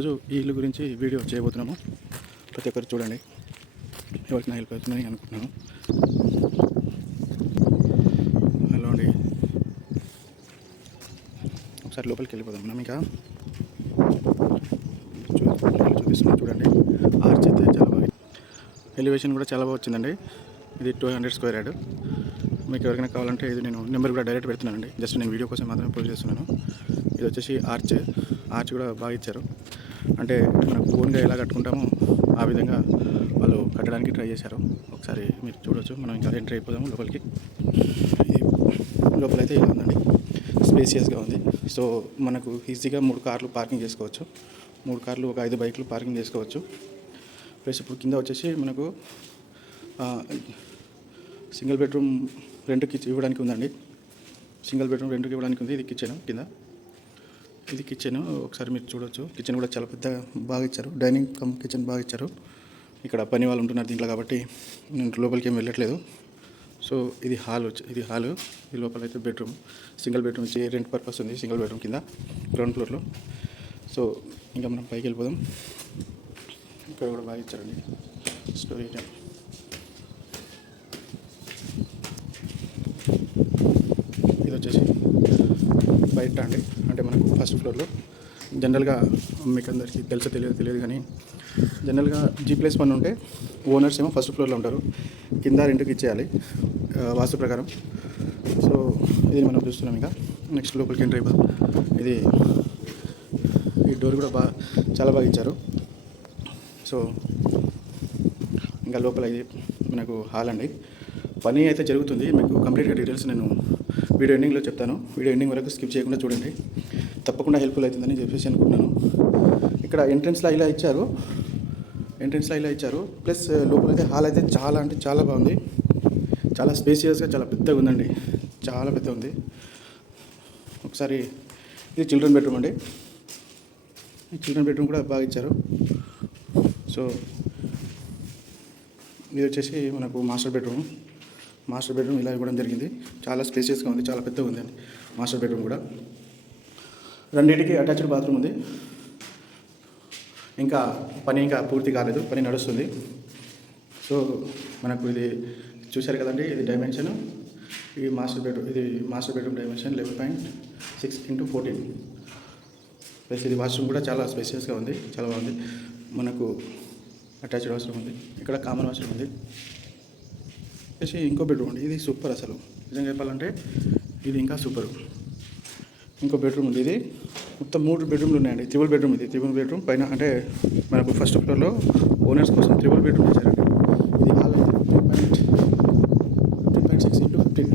ఈరోజు ఈ ఇల్లు గురించి వీడియో చేయబోతున్నాము. ప్రతి ఒక్కరు చూడండి, ఎవరికి నా హెల్ప్ అవుతుందని అనుకుంటున్నాను. హలో అండి, ఒకసారి లోపలికి వెళ్ళిపోదాం. మనం ఇంకా చూపిస్తున్నాం చూడండి. ఆర్చ్ అయితే చాలా బాగా, ఎలివేషన్ కూడా చాలా బాగా వచ్చిందండి. ఇది 200 స్క్వేర్ యార్డ్. మీకు ఎవరికైనా కావాలంటే ఇది నేను నెంబర్ కూడా డైరెక్ట్ పెడుతున్నానండి. జస్ట్ నేను వీడియో కోసం మాత్రమే పోస్ట్ చేస్తున్నాను. ఇది వచ్చేసి ఆర్చ్ కూడా బాగా ఇచ్చారు. అంటే మనకు ఓన్గా ఎలా కట్టుకుంటామో ఆ విధంగా వాళ్ళు కట్టడానికి ట్రై చేశారు. ఒకసారి మీరు చూడవచ్చు. మనం ఇంకా ఎంటర్ అయిపోదాము లోపలికి. లోపలైతే ఇలా ఉందండి, స్పేసియస్గా ఉంది. సో మనకు ఈజీగా 3 కార్లు పార్కింగ్ చేసుకోవచ్చు. 3 కార్లు, ఒక 5 బైకులు పార్కింగ్ చేసుకోవచ్చు. ప్లస్ ఇప్పుడు కింద వచ్చేసి మనకు సింగిల్ బెడ్రూమ్ రెంట్కి ఇవ్వడానికి ఉందండి. సింగిల్ బెడ్రూమ్ రెంట్కి ఇవ్వడానికి ఉంది. ఇది కిచెన్ కింద, ఇది కిచెన్. ఒకసారి మీరు చూడవచ్చు. కిచెన్ కూడా చాలా పెద్ద బాగా ఇచ్చారు. డైనింగ్ కమ్ కిచెన్ బాగా ఇచ్చారు. ఇక్కడ పని వాళ్ళు ఉంటున్నారు దీంట్లో కాబట్టి నేను లోపలికి ఏం వెళ్ళట్లేదు. సో ఇది హాల్ ఈ లోపల అయితే బెడ్రూమ్, సింగిల్ బెడ్రూమ్ ఇచ్చి రెంట్ పర్పస్ ఉంది. సింగిల్ బెడ్రూమ్ కింద గ్రౌండ్ ఫ్లోర్లో. సో ఇంకా మనం పైకి వెళ్ళిపోదాం. ఇక్కడ కూడా బాగా ఇచ్చారండి స్టోరేజ్. ఇది వచ్చేసి బయట అండి, అంటే మనకు ఫస్ట్ ఫ్లోర్లో జనరల్గా మీకు అందరికీ తెలియదు కానీ జనరల్గా G+1 ఉంటే ఓనర్స్ ఏమో ఫస్ట్ ఫ్లోర్లో ఉంటారు, కింద రెంట్కి ఇచ్చేయాలి వాస్తు ప్రకారం. సో ఇది మనం చూస్తున్నాం. ఇంకా నెక్స్ట్ లోపలికి ఎంటర్ అయిపోతాం. ఈ డోర్ కూడా చాలా బాగా ఇచ్చారు. సో ఇంకా లోపల ఇది మనకు హాల్ అండి. పని అయితే జరుగుతుంది. మీకు కంప్లీట్గా డీటెయిల్స్ నేను వీడియో ఎండింగ్లో చెప్తాను. వీడియో ఎండింగ్ వరకు స్కిప్ చేయకుండా చూడండి, తప్పకుండా హెల్ప్ఫుల్ అవుతుందని చెప్పేసి అనుకుంటున్నాను. ఇక్కడ ఎంట్రెన్స్లో ఇలా ఇచ్చారు. ప్లస్ లోపలైతే హాల్ అయితే చాలా బాగుంది. చాలా స్పేసియస్గా, చాలా పెద్దగా ఉందండి. చాలా పెద్దగా ఉంది. ఒకసారి ఇది చిల్డ్రన్ బెడ్రూమ్ అండి. ఈ చిల్డ్రన్ బెడ్రూమ్ కూడా బాగా ఇచ్చారు. సో ఇది వచ్చేసి మనకు మాస్టర్ బెడ్రూమ్ ఇలా ఇవ్వడం జరిగింది. చాలా స్పేసియస్గా ఉంది, చాలా పెద్దగా ఉంది అండి మాస్టర్ బెడ్రూమ్ కూడా. రెండింటికి అటాచ్డ్ బాత్రూమ్ ఉంది. ఇంకా పని పూర్తి కాలేదు, పని నడుస్తుంది. సో మనకు ఇది చూశారు కదండి, ఇది డైమెన్షన్. ఈ master bedroom dimension 11.6x14. Plus ఇది వాష్రూమ్ కూడా చాలా స్పేసియస్గా ఉంది, చాలా బాగుంది. మనకు అటాచ్డ్ వాష్రూమ్ ఉంది, ఇక్కడ కామన్ వాష్రూమ్ ఉంది. వచ్చేసి ఇంకో బెడ్రూమ్ అండి. ఇది సూపర్, అసలు నిజంగా చెప్పాలంటే ఇది ఇంకా సూపర్. ఇంకో బెడ్రూమ్ ఉంది. ఇది మొత్తం 3 బెడ్రూమ్లు ఉన్నాయండి. త్రిబుల్ బెడ్రూమ్ పైన, అంటే మనకు ఫస్ట్ ఫ్లోర్లో ఓనర్స్ కోసం త్రిబుల్ బెడ్రూమ్ చేశారండి. ఇది హాల్ అయితే 3.6x15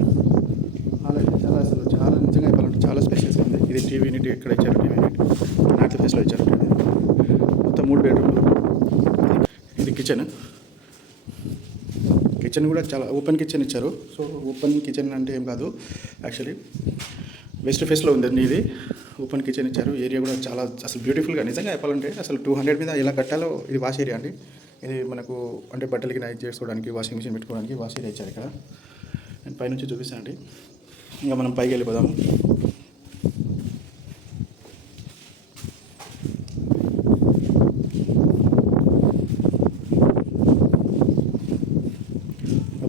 హాల్ అయితే చాలా నిజంగా చెప్పాలంటే చాలా స్పేషియస్గా ఉంది. ఇది టీవీ యూనిట్ ఎక్కడ ఇచ్చారు, టీవీ యూనిట్ నార్త్ ఫేస్లో ఇచ్చారు. మొత్తం 3 బెడ్రూమ్లు. ఇది కిచెన్ కూడా చాలా ఓపెన్ కిచెన్ ఇచ్చారు. సో ఓపెన్ కిచెన్ అంటే ఏం కాదు, యాక్చువల్లీ వెస్ట్ ఫేస్లో ఉందండి. ఇది ఓపెన్ కిచెన్ ఇచ్చారు. ఏరియా కూడా చాలా అసలు బ్యూటిఫుల్గా, నిజంగా చెప్పాలంటే అసలు 200 మీద ఎలా కట్టాలో. ఇది వాష్ ఏరియా అండి. ఇది మనకు అంటే బట్టలకి నైట్ చేసుకోవడానికి, వాషింగ్ మిషన్ పెట్టుకోవడానికి వాష్ ఏరియా ఇచ్చారు ఇక్కడ. నేను పైనుంచి చూపిస్తానండి. ఇంకా మనం పైకి వెళ్ళిపోదాము.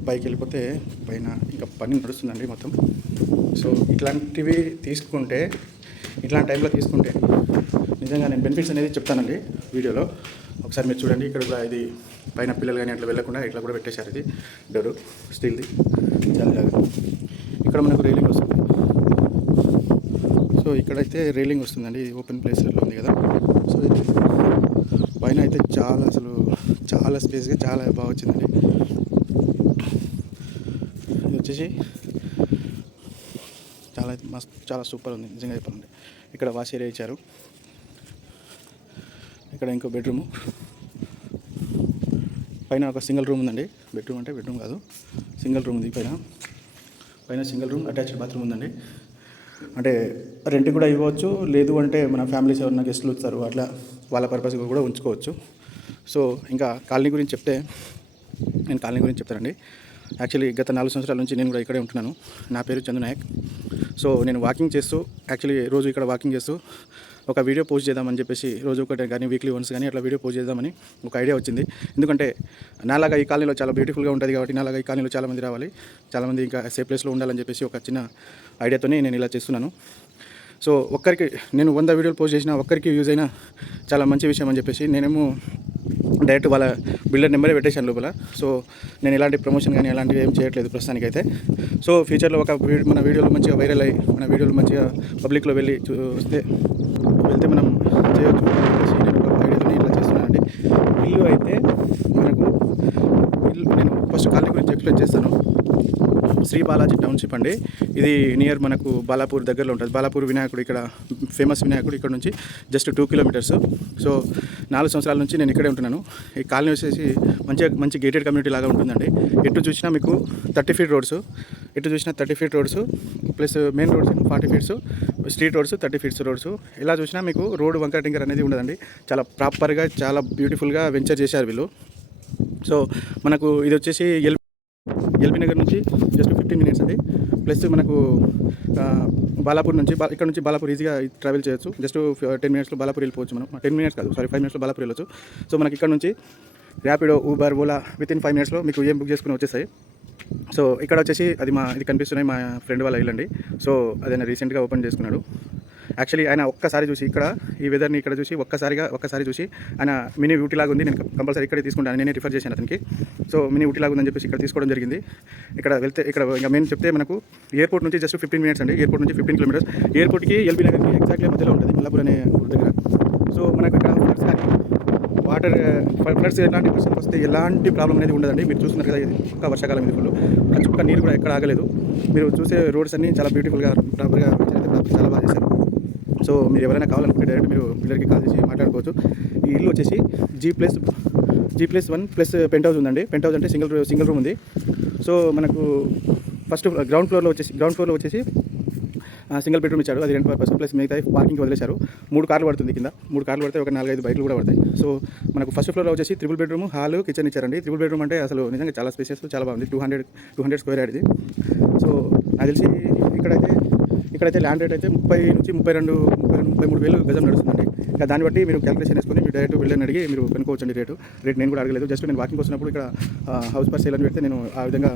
పైకి వెళ్ళిపోతే పైన ఇంకా పని నడుస్తుందండి మొత్తం. సో ఇట్లాంటి టైంలో తీసుకుంటే నిజంగా నేను బెనిఫిట్స్ అనేది చెప్తానండి వీడియోలో. ఒకసారి మీరు చూడండి. ఇక్కడ కూడా ఇది పైన పిల్లలు కానీ అట్లా వెళ్ళకుండా ఇట్లా కూడా పెట్టేశారు. ఇది డోరు స్టీల్ది చాలా. ఇక్కడ మనకు రైలింగ్ వస్తుంది. సో ఇక్కడైతే రైలింగ్ వస్తుందండి. ఓపెన్ ప్లేస్లో ఉంది కదా. సో పైన అయితే చాలా స్పేస్గా చాలా బాగా వచ్చిందండి. ఇది వచ్చేసి చాలా సూపర్ ఉంది నిజంగా చెప్పాలంటే. ఇక్కడ వాష్ ఏరియా ఇచ్చారు. ఇక్కడ ఇంకో బెడ్రూము, పైన ఒక సింగిల్ రూమ్ ఉందండి. బెడ్రూమ్ అంటే బెడ్రూమ్ కాదు, సింగిల్ రూమ్ ఉంది. పైన సింగిల్ రూమ్, అటాచ్డ్ బాత్రూమ్ ఉందండి. అంటే రెంట్ కూడా ఇవ్వచ్చు, లేదు అంటే మన ఫ్యామిలీస్ ఎవరైనా గెస్ట్లు వస్తారు అట్లా వాళ్ళ పర్పస్ కూడా ఉంచుకోవచ్చు. సో ఇంకా కాలనీ గురించి చెప్తానండి. యాక్చువల్లీ గత 4 సంవత్సరాల నుంచి నేను కూడా ఇక్కడే ఉంటున్నాను. నా పేరు చందు నాయక్. సో నేను వాకింగ్ చేస్తూ, యాక్చువల్లీ రోజు ఇక్కడ వాకింగ్ చేస్తూ ఒక వీడియో పోస్ట్ చేద్దామని చెప్పేసి రోజు ఒకటి కానీ వీక్లీ వన్స్ కానీ అట్లా వీడియో పోస్ట్ చేద్దామని ఒక ఐడియా వచ్చింది. ఎందుకంటే నాలాగా ఈ కాలనీలో చాలా బ్యూటిఫుల్గా ఉంటుంది కాబట్టి నాలాగా ఈ కాలనీలో చాలామంది రావాలి, చాలామంది ఇంకా సేఫ్ ప్లేస్లో ఉండాలని చెప్పేసి ఒక చిన్న ఐడియాతోనే నేను ఇలా చేస్తున్నాను. సో ఒక్కరికి నేను 100 వీడియోలు పోస్ట్ చేసిన ఒక్కరికి యూజ్ అయినా చాలా మంచి విషయం అని చెప్పేసి నేనేమో డైరెక్ట్ వాళ్ళ బిల్డర్ నెంబరే పెట్టేశాను లోపల. సో నేను ఎలాంటి ప్రమోషన్ కానీ ఎలాంటివి ఏం చేయట్లేదు ప్రస్తుతానికైతే. సో ఫ్యూచర్లో మన వీడియోలు మంచిగా వైరల్ అయ్యి మన వీడియోలు మంచిగా పబ్లిక్లో వెళ్తే మనం చేయొచ్చు అని చెప్పేసి నేను ఒక ఐడియాతో ఇట్లా చేస్తున్నానండి. ఇల్లు అయితే నేను ఫస్ట్ కాలనీ గురించి ఎక్స్ప్లెయిన్ చేస్తాను. శ్రీ బాలాజీ టౌన్షిప్ అండి. ఇది నియర్ మనకు బాలాపూర్ దగ్గరలో ఉంటుంది. బాలాపూర్ వినాయకుడు ఇక్కడ ఫేమస్ వినాయకుడు ఇక్కడ నుంచి జస్ట్ 2 కిలోమీటర్స్. సో 4 సంవత్సరాల నుంచి నేను ఇక్కడే ఉంటున్నాను. ఈ కాలనీ వచ్చేసి మంచి గేటెడ్ కమ్యూనిటీ లాగా ఉంటుందండి. ఎటు చూసినా మీకు 30 feet roads, plus main roads 40 feets, street roads 30 feets roads. ఇలా చూసినా మీకు రోడ్ వంకర టింకర్ అనేది ఉండదండి. చాలా ప్రాపర్గా చాలా బ్యూటిఫుల్గా వెంచర్ చేశారు వీళ్ళు. సో మనకు ఇది వచ్చేసి ఎల్బీ నగర్ నుంచి జస్ట్ 15 మినిట్స్ అండి. ప్లస్ మనకు బాలాపూర్ నుంచి ఇక్కడ నుంచి బాలాపూర్ ఈజీగా ట్రావెల్ చేయొచ్చు. జస్ట్ 10 మినిట్స్లో బాలాపూర్ వెళ్ళిపోవచ్చు మనం. 10 మినిట్స్ కాదు, 5 మినిట్స్లో బాలాపూర్ వెళ్ళొచ్చు. సో మనకి ఇక్కడ నుంచి ర్యాపిడో, ఊబర్, ఓలా వితిన్ 5 మినిట్స్లో మీకు ఏం బుక్ చేసుకుని వచ్చేస్తాయి. సో ఇక్కడ వచ్చేసి ఇది కనిపిస్తున్నాయి మా ఫ్రెండ్ వాళ్ళ ఇల్లు అండి. సో అదైనా రీసెంట్గా ఓపెన్ చేసుకున్నాడు. యాక్చువల్లీ ఆయన ఒక్కసారి చూసి ఇక్కడ ఈ వెదర్ని ఇక్కడ చూసి ఒక్కసారి చూసి ఆయన మినీ ఊటీ లాగా ఉంది, నేను కంపల్సరీ ఇక్కడే తీసుకుంటాను, నేనే రిఫర్ చేశాను అతనికి. సో మినీ ఊటీ లాగా ఉందని చెప్పేసి ఇక్కడ తీసుకోవడం జరిగింది. ఇక్కడ వెళ్తే ఇక్కడ ఇంకా మెయిన్ చెప్తే మనకు ఎయిర్పోర్ట్ నుంచి జస్ట్ 15 మినిట్స్ అండి. ఎయిర్పోర్ట్ నుంచి 15 కిలోమీటర్స్. ఎయిర్పోర్ట్కి ఎల్బీ నగర్కి ఎగ్జాక్ట్లీ మధ్యలో ఉంటుంది, మల్లాపూర్ అనే ఊరి దగ్గర. సో మనకు ఇక్కడ ఫ్లడ్స్ ఎలాంటి వర్షాలు వస్తే ఎలాంటి ప్రాబ్లం అనేది ఉండదండి. మీరు చూస్తున్నారు కదా, ఇది ఒక వర్షాకాలం, ఇది ఫుల్ చుక్క నీరు కూడా ఎక్కడ ఆగలేదు. మీరు చూసే రోడ్స్ అన్నీ చాలా బ్యూటిఫుల్గా ప్రాపర్గా చాలా బాగా చేశారు. సో మీరు ఎవరైనా కావాలనుకుంటే డైరెక్ట్ మీరు పిల్లలకి కాల్ చేసి మాట్లాడుకోవచ్చు. ఈ ఇల్లు వచ్చేసి G+1 ప్లస్ పెంట్ హౌస్ ఉందండి. పెంట్ హౌస్ అంటే సింగిల్ రూమ్ ఉంది. సో మనకు ఫస్ట్ గ్రౌండ్ ఫ్లోర్లో వచ్చేసి సింగిల్ బెడ్రూమ్ ఇచ్చాడు, అది రెంట్ పర్పస్. ప్లస్ మిగతా పార్కింగ్కి వదిలేశారు. 3 కార్లు పడుతుంది కింద. 3 కార్లు పడితే ఒక 4-5 బైక్లు కూడా పడతాయి. సో మనకు ఫస్ట్ ఫ్లోర్లో వచ్చేసి 3 బెడ్రూమ్, హాల్, కిచెన్ ఇచ్చారండి. 3 బెడ్రూమ్ అంటే అసలు నిజంగా చాలా స్పేసెస్, చాలా బాగుంది. 200 స్క్వేర్ యార్డ్ ఇది. సో నాకు తెలిసి ఇక్కడైతే ల్యాండ్ రేట్ అయితే 30 నుంచి 33 వేలు గజం నడుస్తుందండి. ఇంకా దాన్ని బట్టి మీరు క్యాలిక్యులేషన్ వేసుకొని మీరు డైరెక్ట్ బిల్డర్ని అడిగి మీరు కనుక్కోవచ్చండి. రేట్ నేను కూడా అడగలేదు. జస్ట్ నేను వాకింగ్ వస్తున్నప్పుడు ఇక్కడ హౌస్ ఫర్ సేల్ అని పెడితే నేను ఆ విధంగా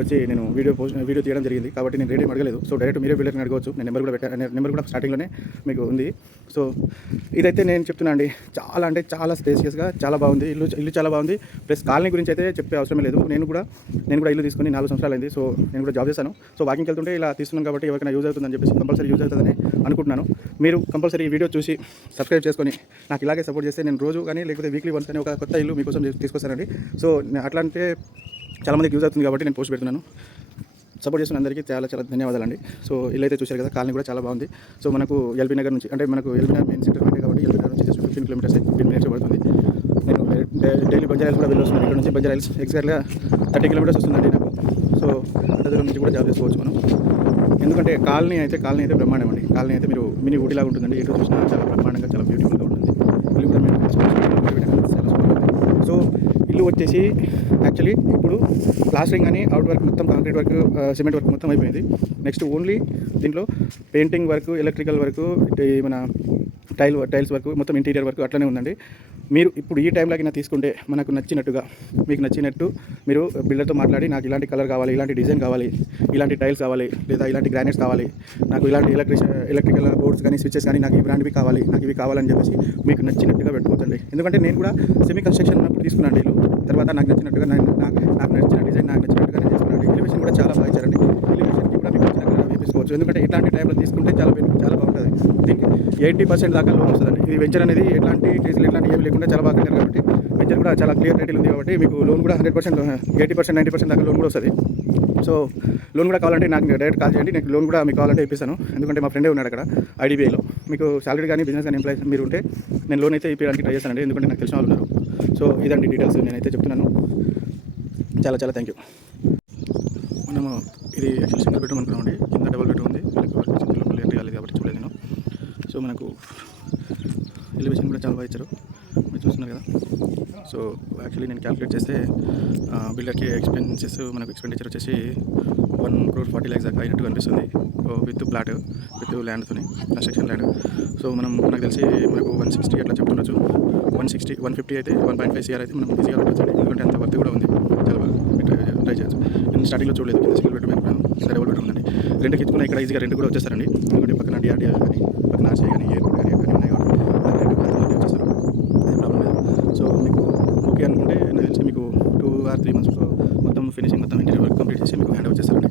వచ్చి నేను వీడియో తీయడం జరిగింది. కాబట్టి నేను రేట్ ఏం అడగలేదు. సో డైరెక్ట్ మీరే బిల్డర్ని అడగవచ్చు. నేను నెంబర్ కూడా స్టార్టింగ్లోనే మీకు ఉంది. సో ఇదైతే నేను చెప్తున్నా అండి, చాలా అంటే చాలా స్పేసియస్గా చాలా బాగుంది. ఇల్లు చాలా బాగుంది. ప్లస్ కాలనీ గురించి అయితే చెప్పే అవసరమే లేదు. నేను కూడా ఇల్లు తీసుకొని 4 సంవత్సరాలు అయింది. సో నేను కూడా జాబ్ చేశాను. సో వాకింగ్కి వెళ్తుంటే ఇలా తీస్తున్నాను కాబట్టి ఎవరికైనా యూజ్ అవుతుందని చెప్పేసి కంపల్సరీ యూజ్ అవుతుందని అనుకుంటున్నాను. మీరు కంపల్సరీ ఈ వీడియో చూసి సబ్స్క్రైబ్ చేసుకొని నాకు ఇలాగే సపోర్ట్ చేస్తే నేను రోజు కానీ లేకపోతే వీక్లీ వన్స్ అని ఒక కొత్త ఇల్లు మీకోసం తీసుకొస్తానండి. సో అట్లా అంటే చాలామందికి యూజ్ అవుతుంది కాబట్టి నేను పోస్ట్ పెడుతున్నాను. సపోర్ట్ చేస్తున్న అందరికీ చాలా ధన్యవాదాలండి. సో ఇల్లు అయితే చూశారు కదా, కాలనీ కూడా చాలా బాగుంది. సో మనకు ఎల్బీ నగర్ నుంచి అంటే మనకు ఎల్బీ నగర్ మెయిన్ సెంటర్ కాబట్టి ఎల్బీ నగర్ నుంచి జస్ట్ 15 కిలోమీటర్స్ 15 మినిట్స్ పడుతుంది. నేను డైలీ బంజారాయిల్స్ కూడా వెళ్ళి వస్తున్నాను. ఇక్కడ నుంచి బంజారాయిల్స్ ఎగ్జాక్ట్గా 30 కిలోమీటర్స్ వస్తుందండి నాకు. సో అంత దూరం నుంచి కూడా జాబ్ చేసుకోవచ్చు మనం. ఎందుకంటే కాలనీ అయితే బ్రహ్మాండం అండి. కాలనీ అయితే మీరు మినీ ఊటీలాగా ఉంటుందండి. ఎటు చూసినా చాలా బ్రహ్మాండంగా చాలా బ్యూటిఫుల్గా ఉంటుంది. ఇల్లు కూడా మీరు చాలా సూపర్ ఉంది. సో ఇల్లు వచ్చేసి యాక్చువల్లీ ఇప్పుడు ప్లాస్టరింగ్ అని అవుట్ వర్క్ మొత్తం, కాంక్రీట్ వర్క్, సిమెంట్ వర్క్ మొత్తం అయిపోయింది. నెక్స్ట్ ఓన్లీ దీంట్లో పెయింటింగ్ వర్క్, ఎలక్ట్రికల్ వర్క్, మన టైల్స్ వర్క్, మొత్తం ఇంటీరియర్ వర్క్ అట్లనే ఉందండి. మీరు ఇప్పుడు ఈ టైంలోకి తీసుకుంటే మీకు నచ్చినట్టు మీరు బిల్డర్తో మాట్లాడి నాకు ఇలాంటి కలర్ కావాలి, ఇలాంటి డిజైన్ కావాలి, ఇలాంటి టైల్స్ కావాలి, లేదా ఇలాంటి గ్రానైట్స్ కావాలి, నాకు ఇలాంటి ఎలక్ట్రికల్ బోర్డ్స్ కానీ స్విచెస్ కానీ నాకు ఇలాంటివి కావాలి, నాకు ఇవి కావాలని చెప్పేసి మీకు నచ్చినట్టుగా పెట్టుకోవచ్చండి. ఎందుకంటే నేను కూడా సెమీ కన్స్ట్రక్షన్ ఉన్నప్పుడు తీసుకున్నాను ఇల్లు. తర్వాత నాకు నచ్చినట్టుగా నాకు నచ్చిన డిజైన్ నాకు నచ్చినట్టుగా నేను తీసుకున్నాను. ఎలివేషన్ కూడా చాలా బాగా ఇచ్చారండి. ఎలివేషన్కి కూడా మీకు నచ్చిన కలర్ వేసుకోవచ్చు. ఎందుకంటే ఇట్లాంటి టైంలో తీసుకుంటే చాలా బాగుంటుంది. దీనికి 80% దాకా లోన్ వస్తుందండి. ఇది వెంచర్ అనేది ఎట్లాంటి కేసులు ఏమి లేకుండా చాలా బాగా కట్టారు కాబట్టి వెంచర్ కూడా చాలా క్లియర్ టైటిల్ ఉంది కాబట్టి మీకు లోన్ కూడా 100%, 80%, 90% దాకా లోన్ కూడా వస్తుంది. సో లోన్ కూడా కావాలంటే నాకు డైరెక్ట్ కాల్ చేయండి. నేను లోన్ కూడా మీకు కావాలంటే ఇప్పిస్తాను. ఎందుకంటే మా ఫ్రెండే ఉన్నాడు అక్కడ IDBIలో. మీకు సాలరీ కానీ బిజినెస్ కానీ ఎంప్లాయీస్ మీరు ఉంటే నేను లోన్ అయితే ఇప్పడానికి ట్రై చేస్తానండి. ఎందుకంటే నాకు తెలిసిన వాళ్ళు ఉన్నారు. సో ఇదండి డీటెయిల్స్ నేనైతే చెప్తున్నాను. చాలా థ్యాంక్ యూ. మనము ఇది యాక్చువల్లీ సింగిల్ బెడ్రూమ్ అనుకున్నామండి. కింద డబుల్ బెడ్రూమ్ ఉంది. క్లియర్ కాలేదు కాబట్టి చూడలేదు నేను. సో మనకు ఎలివేషన్ కూడా చాలా బాగా ఇచ్చారు, మీరు చూస్తున్నారు కదా. సో యాక్చువల్లీ నేను క్యాలిక్యులేట్ చేస్తే బిల్డర్కి మనకు ఎక్స్పెండిచర్ వచ్చేసి 1,40,00,000 దాకా అయినట్టు అనిపిస్తుంది. విత్ ప్లాట్ విత్ ల్యాండ్తోని కన్స్ట్రక్షన్ ల్యాండ్. సో మనకు తెలిసి మనకు 160 అట్లా చెప్తుండొచ్చు. 160 150 అయితే 1.5 CR అయితే మనం ఈజీగా పెట్టచ్చు అండి. ఎందుకంటే అంత వర్త్ కూడా ఉంది. చాలా బాగా ట్రై చేయొచ్చు. నేను స్టార్టింగ్లో చూడలేదు, కింద సింగిల్ బెడ్రూమ్ కింద డబుల్ బెడ్రూమ్ ఉందండి. రెంట్కి ఇచ్చుకున్న ఇక్కడ ఈజీగా రెంట్ కూడా వచ్చేస్తారండి. ఎందుకంటే పక్కన డిఆర్డిఆర్ కానీ పక్కన ఆర్సీ కానీ ఎయిర్పోర్ట్ కానీ ఇవన్నీ ఉన్నాయి కాబట్టి రెంట్ వచ్చేస్తారు, ఏం ప్రాబ్లం లేదు. సో మీకు ఓకే అనుకుంటే నాకు తెలిసి మీకు 2 or 3 monthsలో మొత్తం ఫినిషింగ్ మొత్తం ఇంటీరియర్ వర్క్ కంప్లీట్ చేసి మీకు హ్యాండ్ ఓవర్ చేస్తారండి.